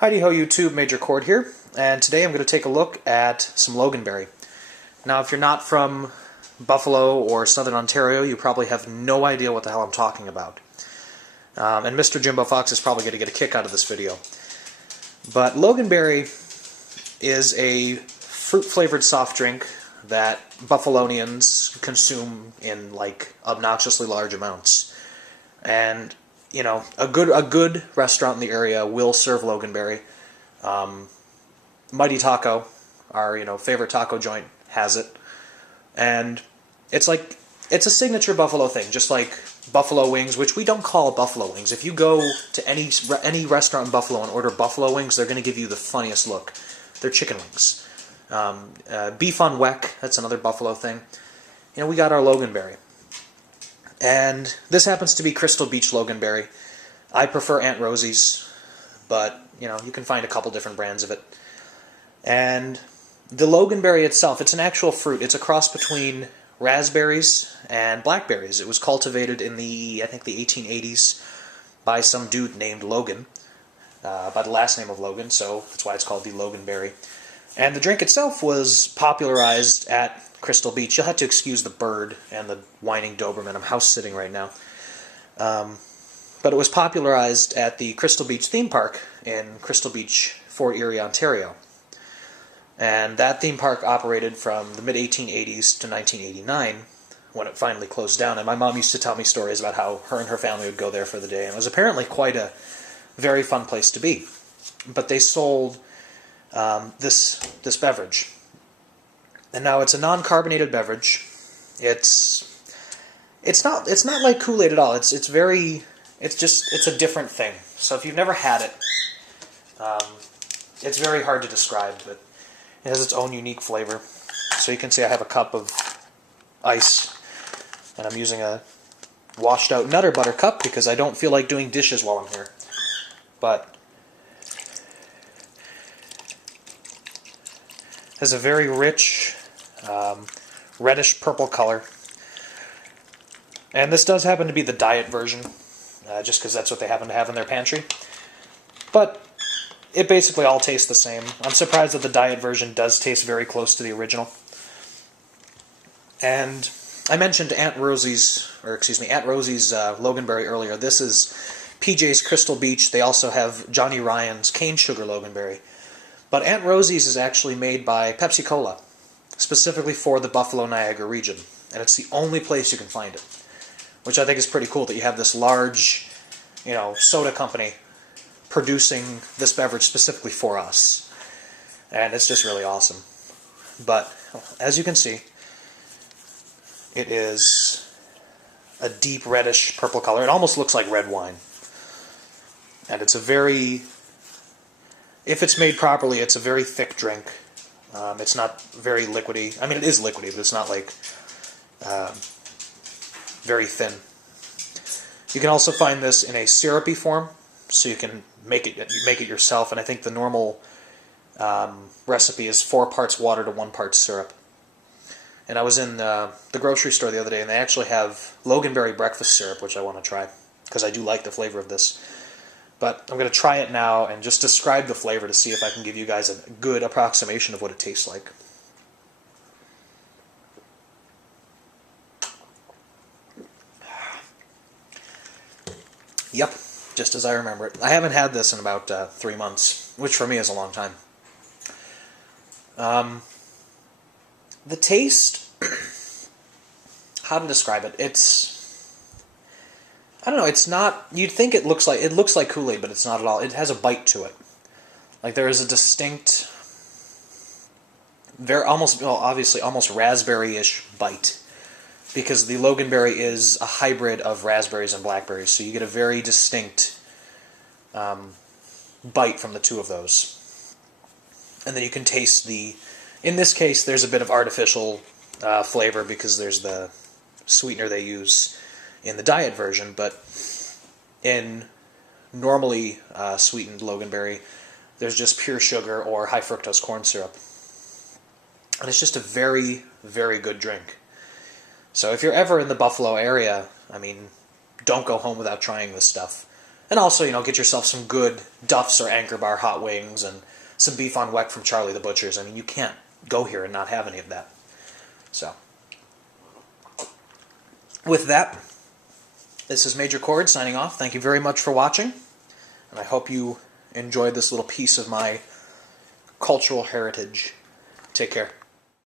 Heidi-ho YouTube, Major Cord here, and today I'm going to take a look at some Loganberry. Now, if you're not from Buffalo or Southern Ontario, you probably have no idea what the hell I'm talking about. And Mr. Jimbo Fox is probably going to get a kick out of this video. But Loganberry is a fruit-flavored soft drink that Buffalonians consume in, like, obnoxiously large amounts. And you know, a good restaurant in the area will serve Loganberry. Mighty Taco, our favorite taco joint, has it, and it's a signature Buffalo thing, just like buffalo wings, which we don't call buffalo wings. If you go to any restaurant in Buffalo and order buffalo wings, they're going to give you the funniest look. They're chicken wings. Beef on Weck, that's another Buffalo thing. You know, we got our Loganberry. And this happens to be Crystal Beach Loganberry. I prefer Aunt Rosie's, but, you can find a couple different brands of it. And the Loganberry itself, it's an actual fruit. It's a cross between raspberries and blackberries. It was cultivated in I think the 1880s by some dude named Logan, by the last name of Logan, so that's why it's called the Loganberry. And the drink itself was popularized at Crystal Beach. You'll have to excuse the bird and the whining Doberman. I'm house-sitting right now. But it was popularized at the Crystal Beach theme park in Crystal Beach, Fort Erie, Ontario. And that theme park operated from the mid-1880s to 1989, when it finally closed down. And my mom used to tell me stories about how her and her family would go there for the day. And it was apparently quite a very fun place to be. But they sold this beverage. And now it's a non-carbonated beverage. It's not like Kool-Aid at all. It's a different thing. So if you've never had it, it's very hard to describe, but it has its own unique flavor. So you can see I have a cup of ice, and I'm using a washed out Nutter Butter cup because I don't feel like doing dishes while I'm here. But it has a very rich reddish purple color, and this does happen to be the diet version, just because that's what they happen to have in their pantry, but it basically all tastes the same. I'm surprised that the diet version does taste very close to the original. And I mentioned Aunt Rosie's Loganberry earlier. This is PJ's Crystal Beach. They also have Johnny Ryan's Cane Sugar Loganberry, but Aunt Rosie's is actually made by Pepsi-Cola, specifically for the Buffalo, Niagara region. And it's the only place you can find it, which I think is pretty cool that you have this large, soda company producing this beverage specifically for us. And it's just really awesome. But, as you can see, it is a deep reddish purple color. It almost looks like red wine. And it's if it's made properly, it's a very thick drink. It's not very liquidy. I mean, it is liquidy, but it's not like very thin. You can also find this in a syrupy form, so you can make it yourself. And I think the normal recipe is 4 parts water to 1 part syrup. And I was in the grocery store the other day, and they actually have Loganberry breakfast syrup, which I want to try because I do like the flavor of this. But I'm going to try it now and just describe the flavor to see if I can give you guys a good approximation of what it tastes like. Yep, just as I remember it. I haven't had this in about 3 months, which for me is a long time. The taste, how to describe it? I don't know, it's not, you'd think it looks like Kool-Aid, but it's not at all. It has a bite to it. Like, there is a distinct, obviously almost raspberry-ish bite, because the Loganberry is a hybrid of raspberries and blackberries, so you get a very distinct bite from the two of those. And then you can taste in this case, there's a bit of artificial flavor because there's the sweetener they use in the diet version, but in normally sweetened Loganberry, there's just pure sugar or high fructose corn syrup. And it's just a very, very good drink. So if you're ever in the Buffalo area, I mean, don't go home without trying this stuff. And also, get yourself some good Duff's or Anchor Bar hot wings and some beef on Weck from Charlie the Butcher's. I mean, you can't go here and not have any of that. So, with that, this is Major Cord signing off. Thank you very much for watching, and I hope you enjoyed this little piece of my cultural heritage. Take care.